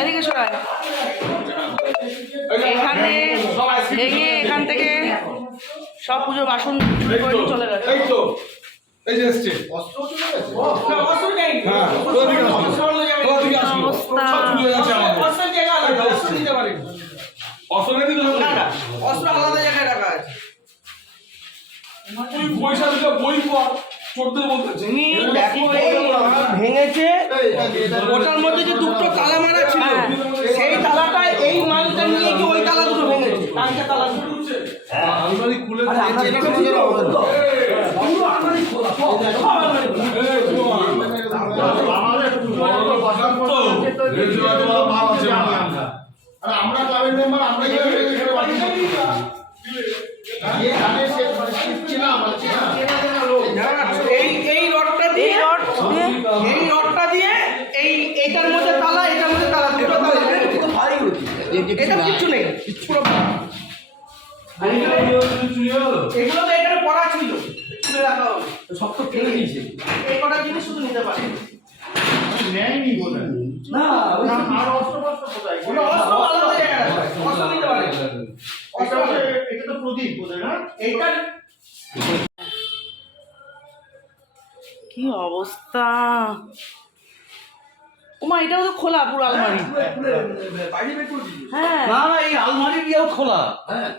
এদিকে সরাই। এখানে ভেঙে এখান থেকে সব পুজোর বাসন চলে গেছে। এই যে এসছে অস্ত্র চলে গেছে। না অস্ত্র নেই। হ্যাঁ ওদিকে অস্ত্র ওদিকে আসলো। সব চলে গেছে আমাদের। অস্ত্র জায়গা আলাদা, অস্ত্র নিতে পারেন। অস্ত্র নিতে হবে না। অস্ত্র আলাদা জায়গায় রাখা আছে। তুই পয়সা দিলে বই পড় চড়তে বলতেছে। দেখো এই ভেঙেছে, ওটার মধ্যে যে দুটো তালা মারা ছিল, সেই তালাটা এই মালটা নিয়ে কি ওই তালা দুটো ভেঙেছে। কালকে তালা দুটো উঠছে। হ্যাঁ আলমারি খুলে আমরা যেটা ছিল পুরো আলমারি খোলা, সব আলমারি খোলা। আমরা ক্লাবের মেম্বার আমরা এই রডটা দিয়ে এইটার মধ্যে তালা, এটার মধ্যে তালা, দুটো তালা ভারী হচ্ছে। এটা কিচ্ছু নেই, পুরো এগুলো তো এখানে পড়া ছিল, খুলে রাখা হবে। সব তো ফেলে দিয়েছে, এই কটা জিনিস শুধু নিতে পারে নেয়নি বলে না। আর অস্ত্র কোথায়? ওটা অস্ত্র আলাদা জায়গায় রাখা আছে, অস্ত্র নিতে পারে। এটা তো প্রদীপ বোধহয় না? এইটা কি অবস্থা! ওমা এটাও তো খোলা পুরো আলমারি। হ্যাঁ না না, এই আলমারি দিয়েও খোলা। হ্যাঁ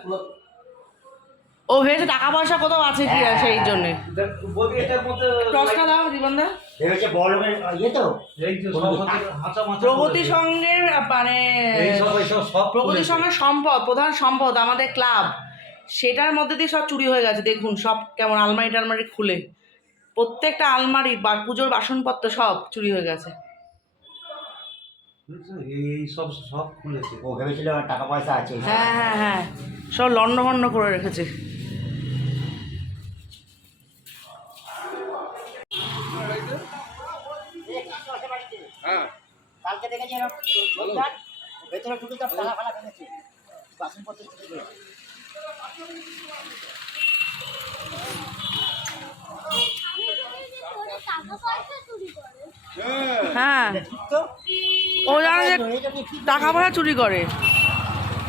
ও ভেবেছে টাকা পয়সা কোথাও আছে কি আছে এই জন্য। বলবি এটার মধ্যে টসটা দাও জীবনদা। ভেবেছে বড় ইয়ে তো এই যে প্রগতি সংঘের মানে প্রগতি সংঘের সম্পদ, প্রধান সম্পদ আমাদের ক্লাব, সেটার মধ্যে দিয়ে সব চুরি হয়ে গেছে। দেখুন সব কেমন আলমারি টালমারি খুলে, প্রত্যেকটা আলমারি বা পুজোর বাসনপত্র সব চুরি হয়ে গেছে। এই সব খুলেছে। ও ভেবেছিল টাকা পয়সা আছে। হ্যাঁ হ্যাঁ হ্যাঁ, সব লন্ডভন্ড করে রেখেছে। হ্যাঁ কালকে দেখেছি ভেতরে ঢুকে তো তালা ফালা ভেঙেছে, বাসনপত্র চুরি করে। হ্যাঁ ঠিক তো, ও জানে যে টাকা পয়সা চুরি করে,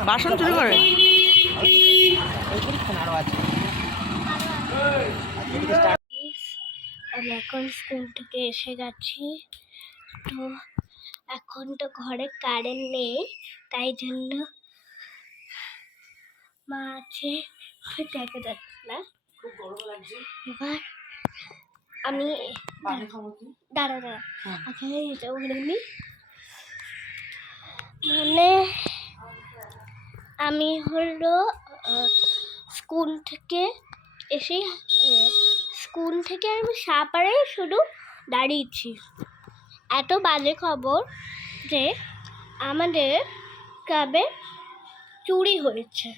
বাসন চুরি করে। আরো আছে। আমি এখন স্কুল থেকে এসে গেছি, তো এখন তো ঘরে কারেন্ট নেই, তাই জন্য মা আছে দেখা যাচ্ছে না। খুব গরম লাগছে। এবার আমি দাঁড়া এখানে যেতে বলিনি, মানে আমি হলো স্কুল থেকে এসে আমি সাপাড়ে শুধু দাঁড়িয়েছি। এত বাজে খবর যে আমাদের ক্লাবে চুরি হয়েছে,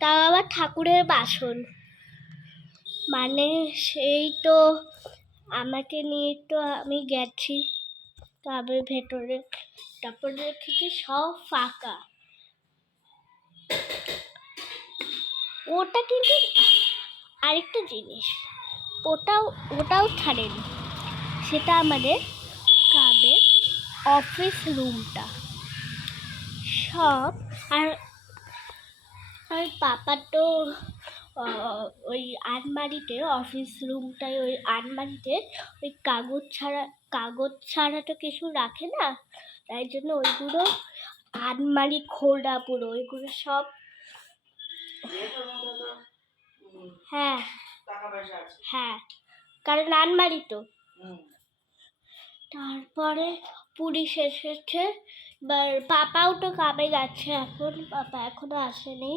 তাও আবার ঠাকুরের বাসন। মানে সেই তো আমাকে নিয়ে তো আমি গেছি ক্লাবের ভেতরে, তারপরে দেখেছি সব ফাঁকা। ওটা কিন্তু আরেকটা জিনিস, ওটাও ছাড়েনি, সেটা আমাদের ক্লাবের অফিস রুমটা সব। আর পাপা তো ওই আলমারিতে, অফিস রুমটায় ওই আলমারিতে ওই কাগজ ছাড়া তো কিছু রাখে না, তাই জন্য ওইগুলো আলমারি খোলা পুরো, ওইগুলো সব। হ্যাঁ হ্যাঁ, কারণ আলমারি তো। তারপরে পুলিশ এসেছে, এবার পাপাও তো কামে গেছে, এখন পাপা এখনো আসেনি।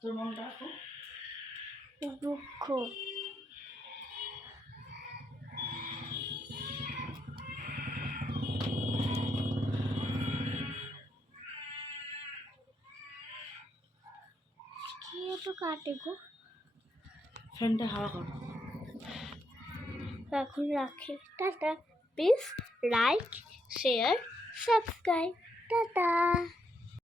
তোর মনটা দুঃখ। কি এত কাটে গো, ফ্যানটা হাওয়া কর। এখন রাখি, tata. Please like, share, subscribe, tata.